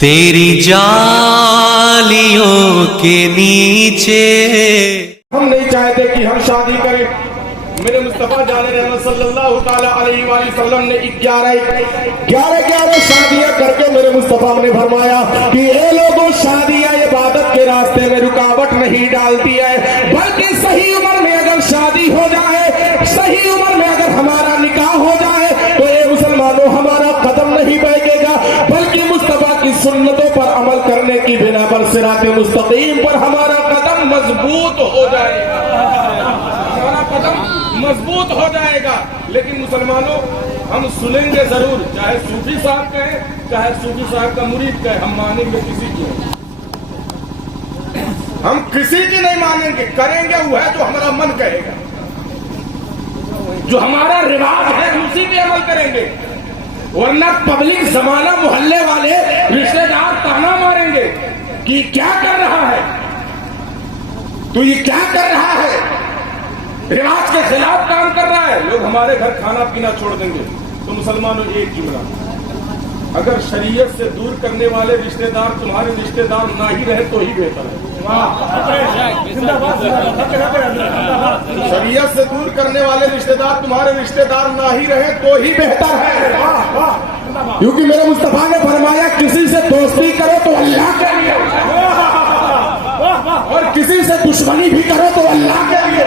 تیری جالیوں کے نیچے ہم نہیں چاہتے کہ ہم شادی کریں. میرے مصطفیٰ جان رحمت صلی اللہ تعالیٰ علیہ وآلہ وسلم نے 11 شادیاں کر کے میرے مصطفیٰ نے فرمایا کہ اے لوگوں، شادیاں عبادت کے راستے میں رکاوٹ نہیں ڈالتی ہے، بلکہ صحیح عمر میں اگر شادی ہو جائے، صحیح عمر میں اگر ہمارا نکاح ہو جائے تو اے مسلمانوں ہمارا قدم نہیں بہکے گا، بلکہ مصطفیٰ کی سنتوں پر عمل کرنے کی بنا پر صراط مستقیم پر ہمارا قدم مضبوط ہو جائے گا، ہمارا قدم مضبوط ہو جائے گا. لیکن مسلمانوں، ہم سنیں گے ضرور، چاہے صوفی صاحب کہیں، چاہے صوفی صاحب کا مرید کہے، ہم مانیں گے کسی کی، ہم کسی کی نہیں مانیں گے. کریں گے وہ ہے جو ہمارا من کہے گا، جو ہمارا رواج ہے اسی پہ عمل کریں گے. ورنہ پبلک، زمانہ، محلے والے، رشتہ دار تانا ماریں گے کہ کیا کر رہا ہے تو، یہ کیا کر رہا ہے، رواج کے خلاف کام کر رہا ہے. لوگ ہمارے گھر کھانا پینا چھوڑ دیں گے. تو مسلمانوں، ایک جملہ، اگر شریعت سے دور کرنے والے رشتہ دار تمہارے رشتہ دار نہ ہی رہے تو ہی بہتر ہے. شریعت سے دور کرنے والے رشتہ دار تمہارے رشتہ دار نہ ہی رہے تو ہی بہتر ہے. کیونکہ میرے مصطفیٰ نے فرمایا کسی سے دوستی کرو تو اللہ کے لیے، اور کسی سے دشمنی بھی کرو تو اللہ کے لیے.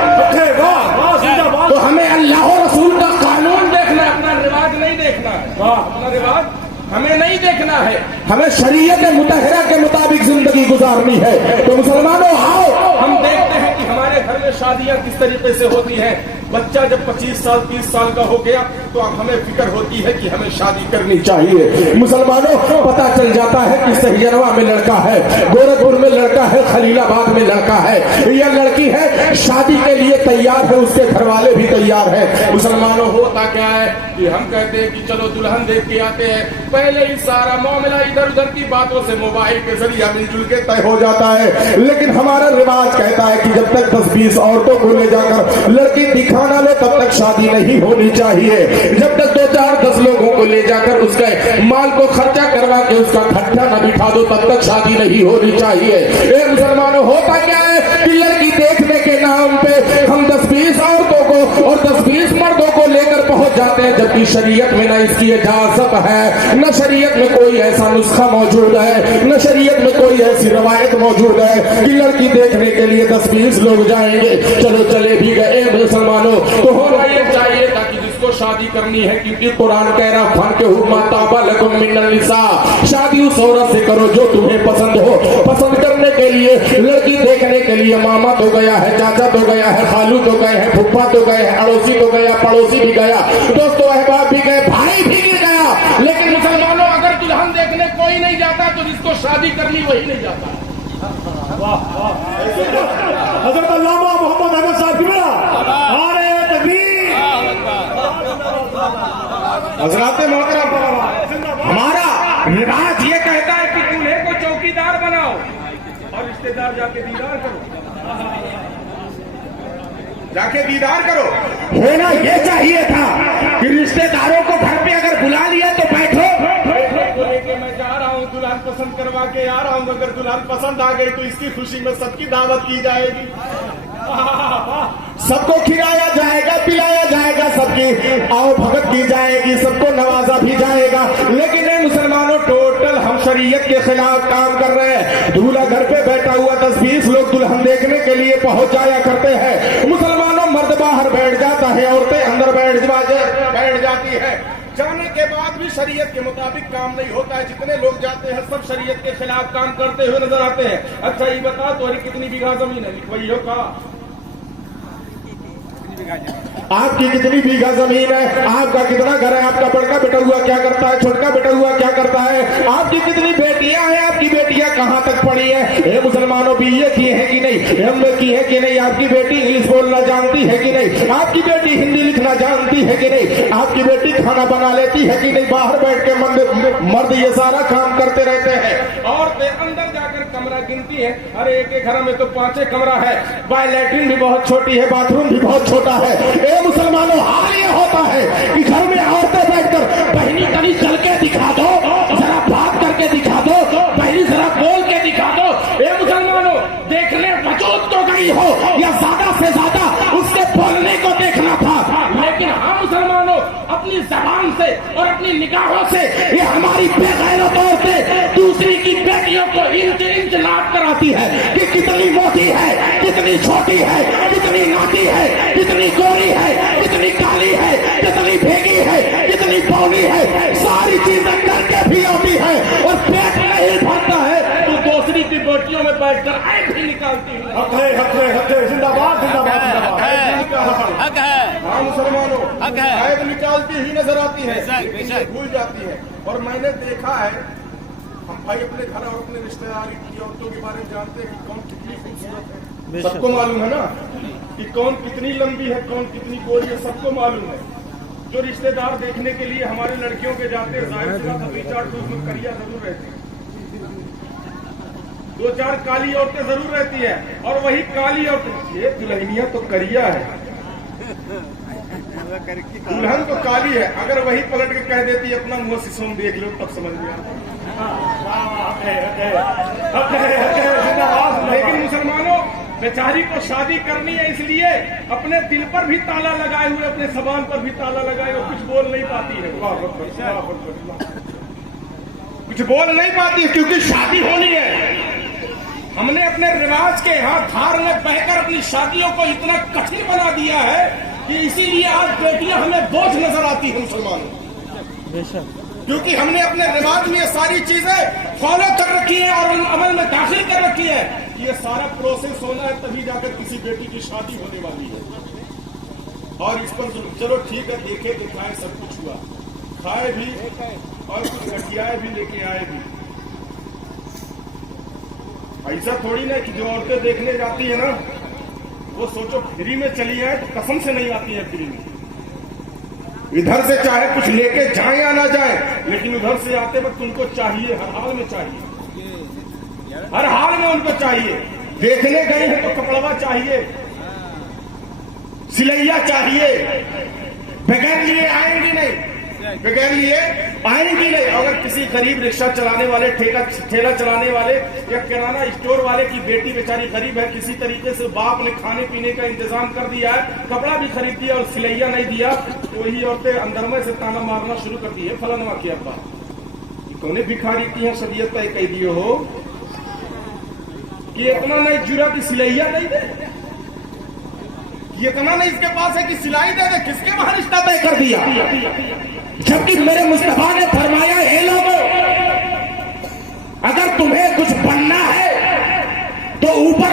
تو ہمیں اللہ و رسول کا قانون دیکھنا ہے، اپنا رواج نہیں دیکھنا ہے. اپنا رواج ہمیں نہیں دیکھنا ہے، ہمیں شریعت مطہرہ کے مطابق زندگی گزارنی ہے. تو مسلمانوں آؤ، ہم دیکھتے ہیں کہ ہمارے گھر میں شادیاں کس طریقے سے ہوتی ہیں. بچہ جب 25 سال 30 سال کا ہو گیا تو اب ہمیں فکر ہوتی ہے کہ ہمیں شادی کرنی چاہیے. مسلمانوں، پتہ چل جاتا ہے کہ سہجنوا میں لڑکا ہے، گورکھپور میں لڑکا ہے، خلیل آباد میں لڑکا ہے، یہ لڑکی ہے، شادی کے لیے تیار ہے، اس کے گھر والے بھی تیار ہیں. مسلمانوں، ہوتا کیا ہے کہ ہم کہتے ہیں کہ چلو دلہن دیکھ کے آتے ہیں. پہلے ہی سارا معاملہ ادھر ادھر کی باتوں سے موبائل کے ذریعے مل جل کے طے ہو جاتا ہے. لیکن ہمارا رواج کہتا ہے کہ جب تک 10-20 عورتوں کو لے جا کر لڑکی دکھانا لے تب تک شادی نہیں ہونی چاہیے. جب تک 2-4-10 لوگوں کو لے جا کر اس کے مال کو خرچہ کروا کے اس کا کھٹا نہ بٹھا دو تب تک شادی نہیں ہونی چاہیے. اے مسلمانوں، ہوتا کیا ہے کہ لڑکی دیکھنے کے نام پہ ہم 10-20 عورتوں کو اور 10-20 مردوں کو لے کر پہنچ جاتے ہیں، جبکہ شریعت میں نہ اس کی اجازت ہے، نہ شریعت میں کوئی ایسا نسخہ موجود ہے، نہ شریعت میں کوئی ایسی روایت موجود ہے کہ لڑکی دیکھنے کے لیے 10-20 لوگ جائیں گے. چلو چلے بھی گئے. مسلمانوں، تو ہونا یہ چاہیے تھا کہ جس کو شادی کرنی ہے، کیونکہ قرآن کہہ رہا فن کے حکمات طابع لکم من النساء، شادی اس عورت سے کرو جو تمہیں پسند ہو. پسند کرنے کے لیے، لڑکی دیکھنے کے لیے ماما تو گیا ہے، چاچا تو گیا ہے، خالو تو گئے ہیں، پھپھا تو گئے ہیں، اڑوسی تو گیا، پڑوسی بھی گیا، دوستو احباب بھی گئے، بھائی بھی گیا. لیکن مسلمانوں، اگر دلہن دیکھنے کوئی نہیں جاتا تو جس کو شادی کرنی وہی نہیں جاتا. حضرت علامہ محمد احمد صاحب کی میرا نعرہ تکبیر. حضرات محترم، ہمارا رواج یہ کہتا ہے کہ دولہے کو چوکیدار بناؤ اور رشتے دار جا کے دیدار کرو، جا کے دیدار کرو. ہونا یہ چاہیے تھا کہ رشتے داروں کو گھر پہ اگر بلا لیا تو بیٹھو، لے کے میں جا رہا ہوں، دلہن پسند کروا کے آ رہا ہوں، اگر دلہن پسند آ گئی تو اس کی خوشی میں سب کی دعوت کی جائے گی، سب کو کھلایا جائے گا، پلایا جائے گا، سب کی آؤ بھگت کی جائے گی، سب کو نوازا بھی جائے گا. لیکن اے مسلمانوں، ٹوٹل ہم شریعت کے خلاف کام کر رہے ہیں. دولہا گھر پہ بیٹھا ہوا 10-20 لوگ دلہن دیکھنے کے لیے پہنچ جایا کرتے ہیں. مسلمانوں، مرد باہر بیٹھ جاتا ہے، عورتیں اندر بیٹھ جاتی ہے. جانے کے بعد بھی شریعت کے مطابق کام نہیں ہوتا ہے. جتنے لوگ جاتے ہیں سب شریعت کے خلاف کام کرتے ہوئے نظر آتے ہیں. اچھا یہ بتا تمہاری کتنی بیگھا زمین ہے؟ لکھوائی ہو کہا آپ کی کتنی بیگھا زمین ہے، آپ کا کتنا گھر ہے، آپ کا بڑکا بیٹا ہوا کیا کرتا ہے، چھوٹکا بیٹا ہوا کیا کرتا ہے، آپ کی کتنی بیٹیاں ہیں، آپ کی بیٹیاں کہاں تک پڑھی ہیں. اے مسلمانوں، بھی یہ کی ہے کہ نہیں، ہم نے کی ہے کہ نہیں. آپ کی بیٹی انگلش بولنا جانتی ہے کہ نہیں، آپ کی بیٹی ہندی لکھنا جانتی ہے کہ نہیں، آپ کی بیٹی کھانا بنا لیتی ہے کہ نہیں. باہر بیٹھ کے مرد یہ سارا کام کرتے رہتے ہیں، عورتیں اندر جا کر کمرہ گنتی ہیں. ارے ایک گھر میں تو 5 کمرہ ہے، بائی لیٹرین بھی بہت چھوٹی ہے، باتھ روم بھی بہت چھوٹا ہے. اے مسلمانوں، حال یہ ہوتا ہے کہ گھر میں عورتیں بیٹھ کر بہنی تنی چل کے دکھا دو، ذرا بات کر کے دکھا دو، اپنی نگاہوں سے یہ ہماری بے غیرت عورتیں دوسری کی بیٹیوں کو انچ ناپ کراتی ہے کہ کتنی موٹی ہے، کتنی چھوٹی ہے، کتنی ناٹی ہے، کتنی گوری ہے، کتنی کالی ہے، کتنی بھیگی ہے، کتنی پونی ہے، ساری چیزیں کر کے بھی آتی ہے اور پیٹ نہیں بھرتا ہے تو دوسری کی بیٹیوں میں بیٹھ کر عیب بھی نکالتی ہے۔ حق ہے، حق ہے، حق ہے، زندہ باد، زندہ باد، زندہ باد۔ حق ہے، ہاں مسلمانوں، حق ہے۔ عیب نکالتی ہی نظر آتی ہے، بے شک، بے لیکن شک۔ یہ بھول جاتی ہے۔ اور میں نے دیکھا ہے، ہم بھائی اپنے گھر اور اپنے رشتے دار کی عورتوں کے بارے میں جانتے ہیں کہ کون کتنی خوبصورت ہے، سب کو معلوم ہے نا کہ کون کتنی لمبی ہے، کون کتنی گوری ہے، سب کو معلوم ہے۔ جو رشتے دار دیکھنے کے لیے ہمارے لڑکیوں کے جاتے ہیں، ظاہر سی بات ہے 2-4 تو اس میں کریا ضرور رہتی ہے، 2-4 کالی عورتیں ضرور رہتی ہیں، اور وہی کالی عورتیں، یہ دلہنیاں تو کریا ہے، دلہن تو کالی ہے، اگر وہی پلٹ کے کہہ دیتی اپنا منہ سسوم دیکھ لو تب سمجھ میں آتا۔ لیکن مسلمانوں، بیچاری کو شادی کرنی ہے، اس لیے اپنے دل پر بھی تالا لگائے ہوئے، اپنے زبان پر بھی تالا لگائے ہوئے، کچھ بول نہیں پاتی ہے، کچھ بول نہیں پاتی ہے کیونکہ شادی ہونی ہے۔ ہم نے اپنے رواج کے ہاں دھار میں بہ کر اپنی شادیوں کو اتنا کٹھن بنا دیا ہے کہ اسی لیے آج بیٹیاں ہمیں بوجھ نظر آتی ہیں مسلمانوں، کیونکہ ہم نے اپنے رواج میں یہ ساری چیزیں فالو کر رکھی ہیں اور ان عمل میں داخل کر رکھی ہے کہ یہ سارا پروسیس ہونا ہے تبھی جا کر کسی بیٹی کی شادی ہونے والی ہے۔ اور اس پر چلو ٹھیک ہے، دیکھے دکھائے سب کچھ ہوا، کھائے بھی اور کچھ گٹیائے بھی لے کے آئے بھی۔ ایسا تھوڑی نا کہ جو عورتیں دیکھنے جاتی ہیں نا وہ سوچو فری میں چلی آئے تو قسم سے نہیں آتی ہے فری میں، ادھر سے چاہے کچھ لے کے جائیں یا نہ جائیں، لیکن ادھر سے آتے وقت ان کو چاہیے، ہر حال میں چاہیے، ہر حال میں ان کو چاہیے۔ دیکھنے گئے ہیں تو کپڑوا چاہیے، سلیا چاہیے، بغیر لیے آئیں گی نہیں، بغیر لیے آئیں گی نہیں۔ اگر کسی غریب رکشہ چلانے والے، ٹھیلا چلانے والے یا کرانہ اسٹور والے کی بیٹی بیچاری غریب ہے، کسی طریقے سے باپ نے کھانے پینے کا انتظام کر دیا ہے، کپڑا بھی خرید دیا اور سلیا نہیں دیا، تو وہی عورتیں اندر میں سے تانا مارنا شروع کر دی ہے، فلانوا کیا ابا کونے بھکاری کی ہیں شریعت طے کہہ دیے ہو کہ اتنا نہیں جرا کہ سلیا نہیں دے، یہ اتنا نہیں اس کے پاس ہے کہ سلائی دے دے، کس کے وہاں رشتہ طے کر دیا؟ جبکہ میرے مصطفیٰ نے فرمایا اے لوگوں، اگر تمہیں کچھ بننا ہے تو اوپر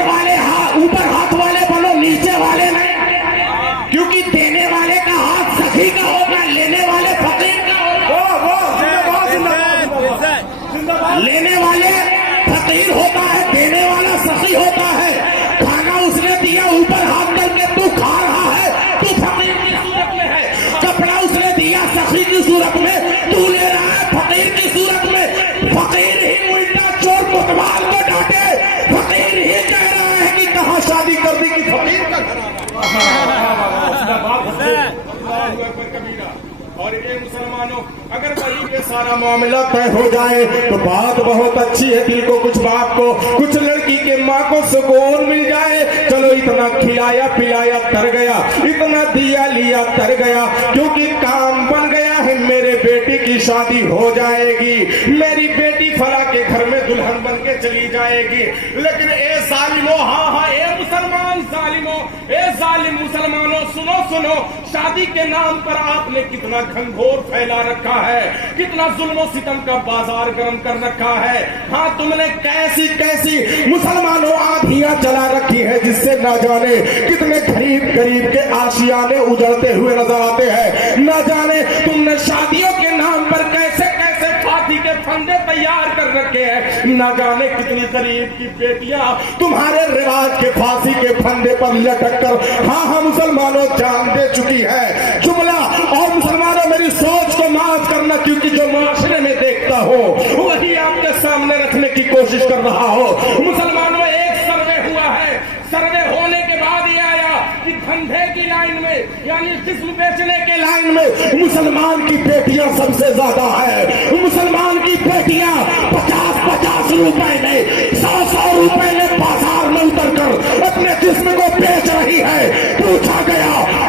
ہاتھ والے بنو، نیچے والے نہیں، کیونکہ دینے والے کا ہاتھ سخی کا ہوگا، لینے والے فقیر کا ہوگا، لینے والے فقیر ہوتا ہے، دینے والا سخی ہوتا ہے۔ کھانا اس نے دیا، اوپر ہاتھ کر کے تو کھا رہا ہے، تو فقیر کی صورت میں ہے، کپڑا اس نے دیا سخی کی صورت میں، تو لے رہا ہے فقیر کی صورت میں۔ فقیر ہی الٹا چور کوتوال کو ڈانٹے، فقیر ہی کہہ رہا ہے کہ کہاں شادی کر دی کہ فقیر کا گھر کبیرہ۔ اور یہ مسلمانوں، اگر وہی پہ سارا معاملہ طے ہو جائے تو بات بہت اچھی ہے، دل کو کچھ باپ کو، کچھ لڑکی کے ماں کو سکون مل جائے، چلو اتنا کھلایا پلایا تر گیا، اتنا دیا لیا تر گیا، کیونکہ کام بن گیا ہے، میرے بیٹی کی شادی ہو جائے گی، میری بیٹی فلاں کے گھر میں دلہن بن کے چلی جائے گی۔ لیکن اے ظالمو، ہاں اے مسلمان ظالمو، اے ظالم مسلمانوں، سنو، شادی کے نام پر آپ نے کتنا گھنگھور پھیلا رکھا ہے، کتنا ظلم و ستم کا بازار گرم کر رکھا ہے۔ ہاں تم نے کیسی مسلمانوں آندھیاں چلا رکھی ہے، جس سے نہ جانے کتنے غریب کے آشیانے اجڑتے ہوئے نظر آتے ہیں، نہ جانے تم نے شادیوں کے نام پر کیسے فاتح کے پھندے تیار کر رکھے ہیں، نہ جانے کتنی غریب کی بیٹیاں تمہارے رواج کے پھانسی کے پھندے پر لٹک کر ہاں مسلمانوں جان دے چکی ہے۔ جملہ اور مسلمانوں میری سوچ کو معاف کرنا، کیونکہ جو معاشرے میں دیکھتا ہو وہی آپ کے سامنے رکھنے کی کوشش کر رہا ہو۔ مسلمانوں، ایک سروے ہوا ہے، سروے ہونے کے بعد یہ آیا کہ دھندے کی لائن میں یعنی جسم بیچنے کے لائن میں مسلمان کی بیٹیاں سب سے زیادہ ہے۔ مسلمان کی بیٹیاں 50 روپے میں 100 روپے میں بازار میں اتر کر اپنے جسم کو بیچ رہی ہے۔ پوچھا گیا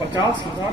50,000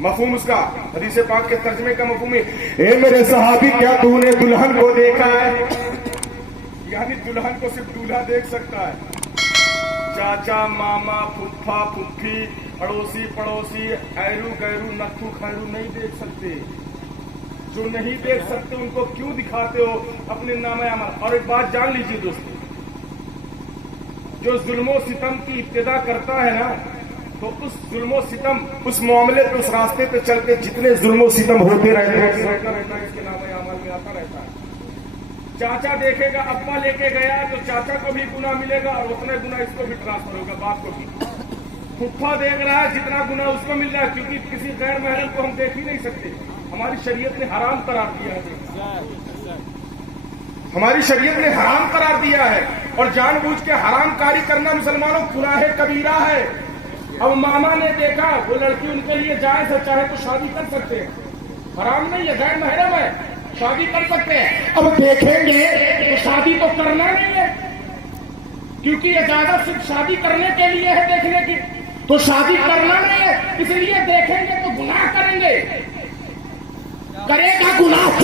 مفہوم اس کا حدیث پاک کے ترجمے کا مفہوم ہے اے میرے صحابی کیا تو نے دلہن کو دیکھا ہے؟ یعنی دلہن کو صرف دولہا دیکھ سکتا ہے، چاچا ماما پھپھا پھپھی اڑوسی پڑوسی ایرو گیرو نکھو خیرو نہیں دیکھ سکتے۔ جو نہیں دیکھ سکتے ان کو کیوں دکھاتے ہو اپنے نام عمل؟ اور ایک بات جان لیجیے دوستو، جو ظلم و ستم کی ابتدا کرتا ہے نا، تو اس ظلم و ستم، اس معاملے پہ، اس راستے پہ چل کے جتنے ظلم و ستم ہوتے رہتے ہیں اس کے نام عمل میں آتا رہتا ہے۔ چاچا دیکھے گا ابا لے کے گیا تو چاچا کو بھی گناہ ملے گا اور اتنا گناہ اس کو بھی ٹرانسفر ہوگا، باپ کو بھی۔ پھپھا دیکھ رہا ہے جتنا گناہ اس کو مل رہا ہے، کیونکہ کسی غیر محرم کو ہم دیکھ ہی نہیں سکتے، ہماری شریعت نے حرام قرار دیا ہے، ہماری شریعت نے حرام قرار دیا ہے، اور جان بوجھ کے حرام کاری کرنا مسلمانوں گناہ کبیرہ ہے۔ اب ماما نے دیکھا وہ لڑکی ان کے لیے جائز ہے، چاہے تو شادی کر سکتے ہیں، حرام نہیں ہے، غیر محرم ہے، شادی کر سکتے ہیں۔ اب دیکھیں گے تو شادی تو کرنا نہیں ہے، کیونکہ اجازت صرف شادی کرنے کے لیے ہے دیکھنے کی، تو شادی کرنا نہیں ہے، اس لیے دیکھیں گے تو گناہ کریں گے۔ کرے گا گناہ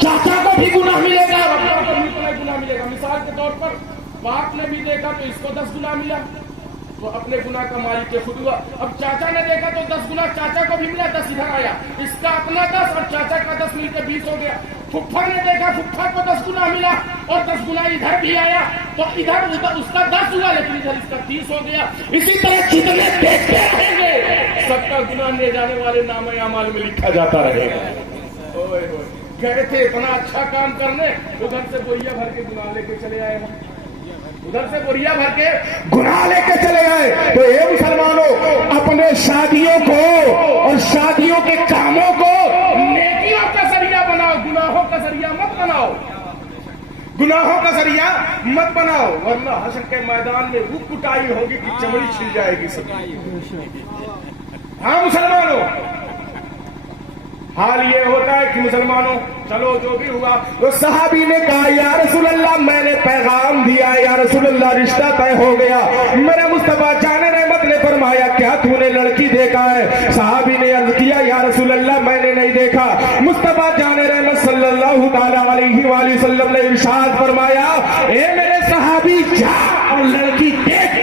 چاچا کو بھی گناہ ملے گا، ابا کو بھی گناہ ملے گا۔ مثال کے طور پر باپ نے بھی دیکھا تو اس کو 10 گناہ ملا، تو اپنے گناہ کا مالک کے خود ہوا۔ اب چاچا نے دیکھا تو 10 گناہ چاچا کو بھی ملا، 10 ادھر آیا، اس کا اپنا 10 اور چاچا کا 10 مل کے 20 ہو گیا۔ پھپھا نے دیکھا پھپھا کو 10 گناہ ملا اور 10 گناہ ادھر بھی آیا، تو ادھر اس کا 10 ہوا لیکن ادھر اس کا 30 ہو گیا۔ اسی طرح جتنے دیکھتے رہیں گے سب کا گناہ لے جانے والے نام اعمال میں لکھا جاتا رہے گا۔ گئے تھے اتنا اچھا کام کرنے، ادھر سے بوریا بھر کے گناہ لے کے چلے آئے ہیں، ادھر سے بوریا بھر کے گناہ لے کے چلے آئے۔ تو اے مسلمانوں، اپنے شادیوں کو اور شادیوں کے کاموں کو نیکیوں کا ذریعہ بناؤ، گناہوں کا ذریعہ مت بناؤ، گناہوں کا ذریعہ مت بناؤ، ورنہ حشر کے میدان میں وہ کٹائی ہوگی کہ چمڑی چھل جائے گی سب۔ ہاں مسلمانوں، حال یہ ہوتا ہے کہ مسلمانوں، چلو جو بھی ہوا، تو صحابی نے کہا یا رسول اللہ میں نے پیغام دیا، یا رسول اللہ رشتہ طے ہو گیا۔ میرے مصطفیٰ جان رحمت نے فرمایا کیا تو نے لڑکی دیکھا ہے؟ صحابی نے عرض کیا یا رسول اللہ میں نے نہیں دیکھا۔ مصطفیٰ جان رحمت صلی اللہ تعالی علیہ وآلہ وسلم نے ارشاد فرمایا اے میرے صحابی جا اور لڑکی دیکھ،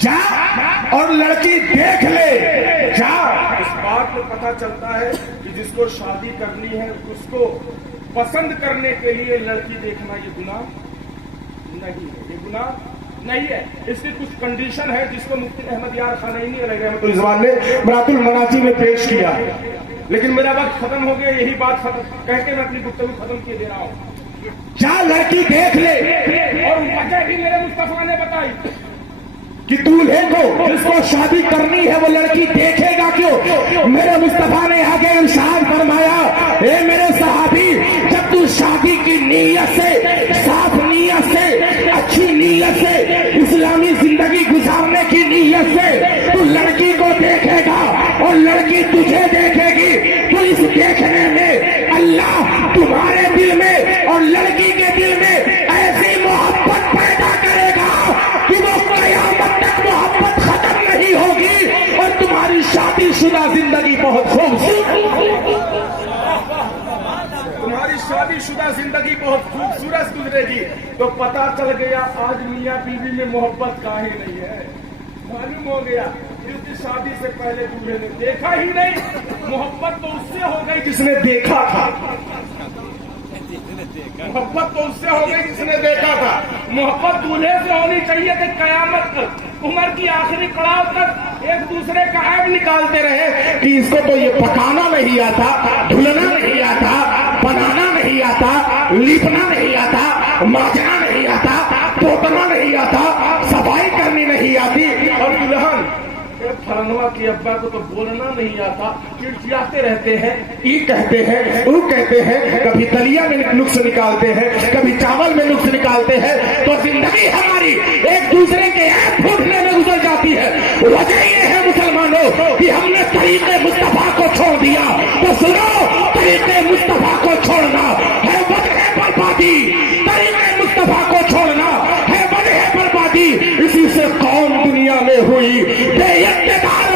جا اور لڑکی دیکھ لے، جا۔ اس بات میں پتہ چلتا ہے کہ جس کو شادی کرنی ہے اس کو پسند کرنے کے لیے لڑکی دیکھنا یہ گناہ نہیں ہے، یہ گناہ نہیں ہے۔ اس کی کچھ کنڈیشن ہے جس کو مفتی احمد یار خانعینی علیہ رحمۃ اللہ نے مرات المناجی میں پیش کیا ہے، لیکن میرا وقت ختم ہو گیا، یہی بات کہہ کے میں اپنی گفتگو ختم کیے دے رہا ہوں۔ جا لڑکی دیکھ لے، اور وجہ بھی میرے مصطفیٰ نے بتائی کہ دولہے کو جس کو شادی کرنی ہے وہ لڑکی دیکھے گا کیوں؟ میرے مصطفیٰ نے آگے ارشاد فرمایا اے میرے صحابی جب تو شادی کی نیت سے، صاف نیت سے، اچھی نیت سے، اسلامی زندگی گزارنے کی نیت سے تو لڑکی کو دیکھے گا اور لڑکی تجھے دیکھے گی، تو اس دیکھنے میں اللہ تمہارے دل میں اور لڑکی کے دل میں ایسی محبت پیدا کرے گا کہ وہ قیامت تک محبت ختم نہیں ہوگی اور تمہاری شادی شدہ زندگی بہت خوبصورت، تمہاری شادی شدہ زندگی بہت خوبصورت گزرے گی۔ تو پتہ چل گیا آج میاں بیوی میں محبت کاہے نہیں ہے، معلوم ہو گیا جس شادی سے پہلے دولہے نے دیکھا ہی نہیں، محبت تو اس سے ہو گئی جس نے دیکھا تھا، محبت تو اس سے ہو گئی جس نے دیکھا تھا۔ محبت دولہے سے ہونی چاہیے کہ قیامت تک، عمر کی آخری پڑاؤ تک ایک دوسرے کا عیب نکالتے رہے کہ اس کو تو یہ پکانا نہیں آتا، دھلنا نہیں آتا، بنانا نہیں آتا، لیپنا نہیں آتا، ماجنا نہیں آتا، پوتنا نہیں آتا، صفائی کرنی نہیں آتی، اور دلہن فلانوا کی ابا کو تو بولنا نہیں آتا، چڑچڑاتے رہتے ہیں، ای کہتے ہیں، او کہتے ہیں، کبھی دلیا میں نقص نکالتے ہیں، کبھی چاول میں نقص نکالتے ہیں، تو زندگی ہماری ایک دوسرے کے عیب ڈھونڈنے میں گزر جاتی ہے۔ وجہ یہ ہے مسلمانوں کہ ہم نے طریق مصطفیٰ کو چھوڑ دیا، تو سنو طریق مصطفیٰ کو چھوڑنا ہے وجہ بربادی، طریق مصطفیٰ کو چھوڑنا ہے وجہ بربادی، اسی سے قوم دنیا میں ہوئی بے اقتدار